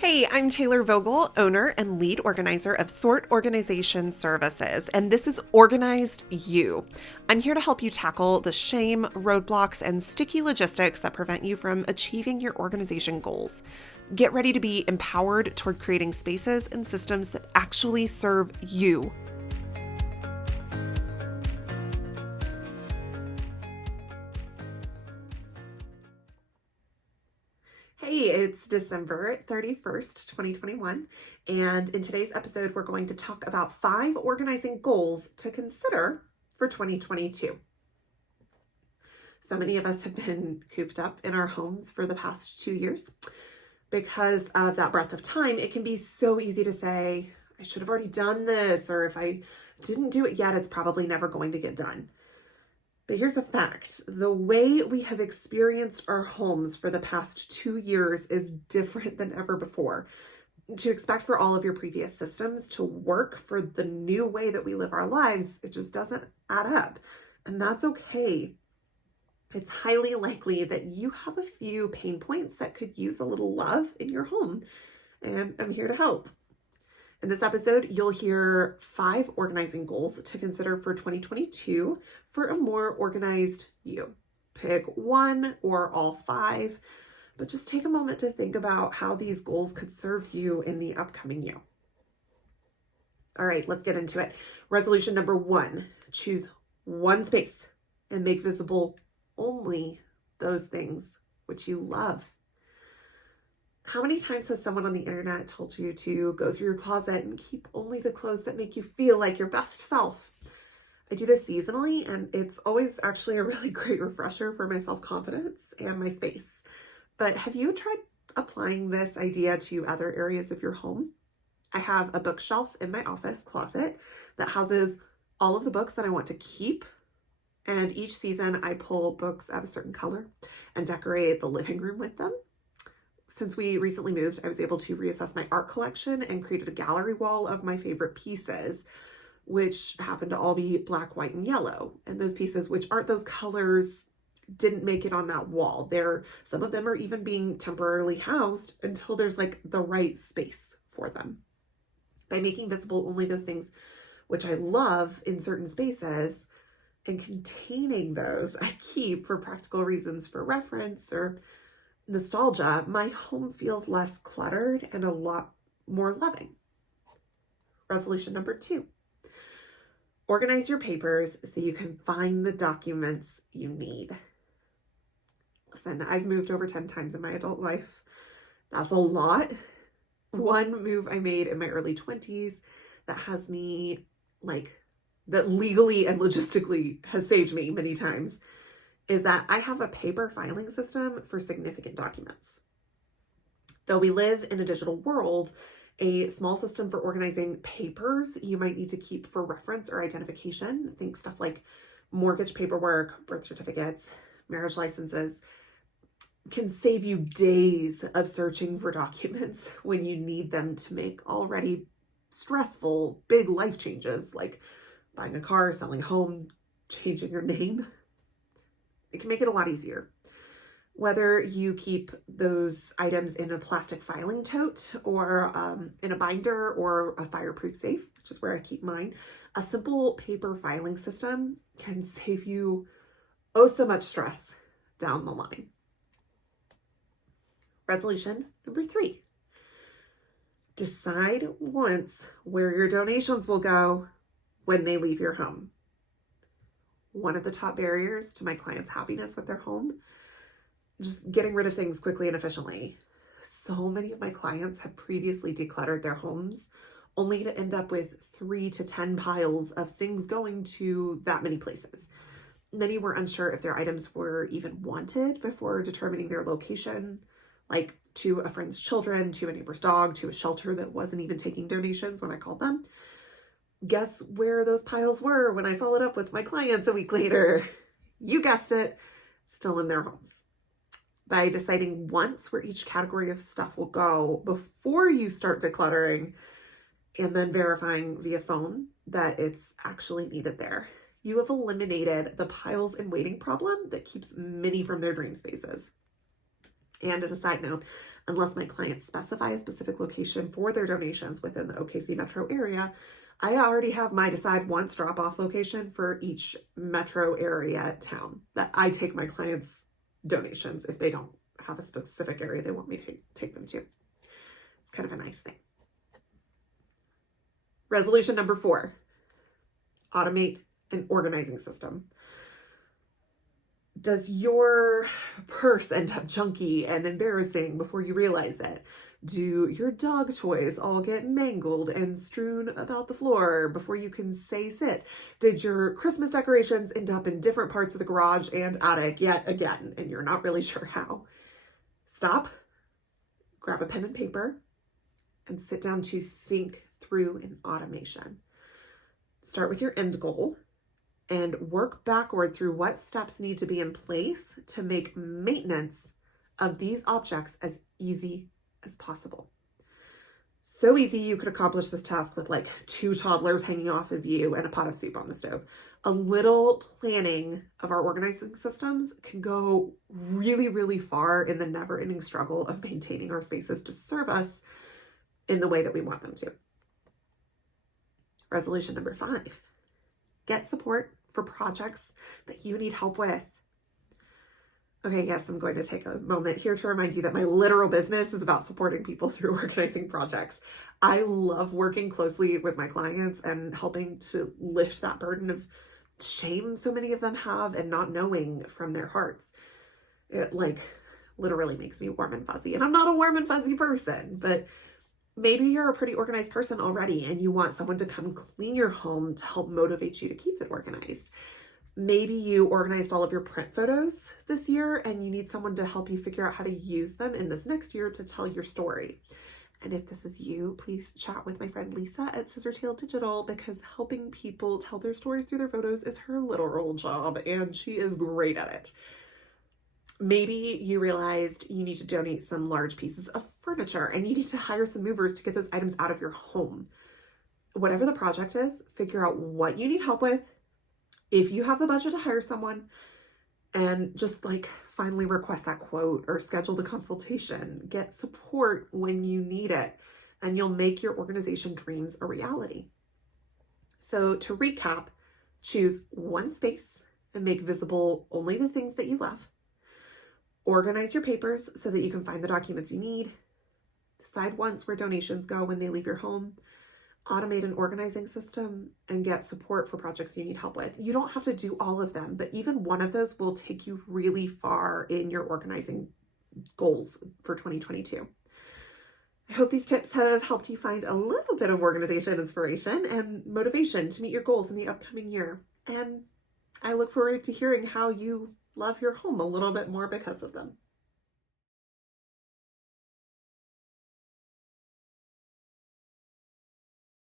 Hey, I'm Taylor Vogel, owner and lead organizer of Sort Organization Services, and this is Organized You. I'm here to help you tackle the shame, roadblocks, and sticky logistics that prevent you from achieving your organization goals. Get ready to be empowered toward creating spaces and systems that actually serve you. Hey, it's December 31st, 2021, and in today's episode, we're going to talk about 5 organizing goals to consider for 2022. So many of us have been cooped up in our homes for the past 2 years. Because of that breadth of time, it can be so easy to say, I should have already done this, or if I didn't do it yet, it's probably never going to get done. But here's a fact. The way we have experienced our homes for the past 2 years is different than ever before. To expect for all of your previous systems to work for the new way that we live our lives, it just doesn't add up. And that's okay. It's highly likely that you have a few pain points that could use a little love in your home, and I'm here to help. In this episode, you'll hear 5 organizing goals to consider for 2022 for a more organized you. Pick one or all 5, but just take a moment to think about how these goals could serve you in the upcoming year. All right, let's get into it. Resolution number 1, choose one space and make visible only those things which you love. How many times has someone on the internet told you to go through your closet and keep only the clothes that make you feel like your best self? I do this seasonally, and it's always actually a really great refresher for my self-confidence and my space. But have you tried applying this idea to other areas of your home? I have a bookshelf in my office closet that houses all of the books that I want to keep. And each season I pull books of a certain color and decorate the living room with them. Since we recently moved, I was able to reassess my art collection and created a gallery wall of my favorite pieces, which happen to all be black, white, and yellow. And those pieces, which aren't those colors, didn't make it on that wall. Some of them are even being temporarily housed until there's like the right space for them. By making visible only those things which I love in certain spaces and containing those I keep for practical reasons for reference or nostalgia, my home feels less cluttered and a lot more loving. Resolution number 2, organize your papers so you can find the documents you need. Listen, I've moved over 10 times in my adult life. That's a lot. One move I made in my early 20s that legally and logistically has saved me many times is that I have a paper filing system for significant documents. Though we live in a digital world, a small system for organizing papers you might need to keep for reference or identification, think stuff like mortgage paperwork, birth certificates, marriage licenses, can save you days of searching for documents when you need them to make already stressful, big life changes like buying a car, selling a home, changing your name. It can make it a lot easier. Whether you keep those items in a plastic filing tote or in a binder or a fireproof safe, which is where I keep mine, a simple paper filing system can save you so much stress down the line. Resolution number 3, decide once where your donations will go when they leave your home. One of the top barriers to my clients' happiness with their home, just getting rid of things quickly and efficiently. So many of my clients have previously decluttered their homes only to end up with 3 to 10 piles of things going to that many places. Many were unsure if their items were even wanted before determining their location, like to a friend's children, to a neighbor's dog, to a shelter that wasn't even taking donations when I called them. Guess where those piles were when I followed up with my clients a week later? You guessed it, still in their homes. By deciding once where each category of stuff will go before you start decluttering and then verifying via phone that it's actually needed there, you have eliminated the piles and waiting problem that keeps many from their dream spaces. And as a side note, unless my clients specify a specific location for their donations within the OKC metro area, I already have my decide once drop-off location for each metro area town that I take my clients' donations if they don't have a specific area they want me to take them to. It's kind of a nice thing. Resolution number 4, automate an organizing system. Does your purse end up junky and embarrassing before you realize it? Do your dog toys all get mangled and strewn about the floor before you can say sit? Did your Christmas decorations end up in different parts of the garage and attic yet again, and you're not really sure how? Stop, grab a pen and paper, and sit down to think through an automation. Start with your end goal and work backward through what steps need to be in place to make maintenance of these objects as easy as possible. So easy you could accomplish this task with like 2 toddlers hanging off of you and a pot of soup on the stove. A little planning of our organizing systems can go really, really far in the never-ending struggle of maintaining our spaces to serve us in the way that we want them to. Resolution number 5, get support for projects that you need help with. Okay, yes, I'm going to take a moment here to remind you that my literal business is about supporting people through organizing projects. I love working closely with my clients and helping to lift that burden of shame so many of them have and not knowing from their hearts. It like literally makes me warm and fuzzy, and I'm not a warm and fuzzy person, but maybe you're a pretty organized person already and you want someone to come clean your home to help motivate you to keep it organized. Maybe you organized all of your print photos this year and you need someone to help you figure out how to use them in this next year to tell your story. And if this is you, please chat with my friend Lisa at Scissortail Digital, because helping people tell their stories through their photos is her literal job and she is great at it. Maybe you realized you need to donate some large pieces of furniture and you need to hire some movers to get those items out of your home. Whatever the project is, figure out what you need help with, if you have the budget to hire someone, and just like finally request that quote or schedule the consultation. Get support when you need it, and you'll make your organization dreams a reality. So to recap, choose one space and make visible only the things that you love. Organize your papers so that you can find the documents you need. Decide once where donations go when they leave your home. Automate an organizing system and get support for projects you need help with. You don't have to do all of them, but even one of those will take you really far in your organizing goals for 2022. I hope these tips have helped you find a little bit of organization, inspiration, and motivation to meet your goals in the upcoming year. And I look forward to hearing how you love your home a little bit more because of them.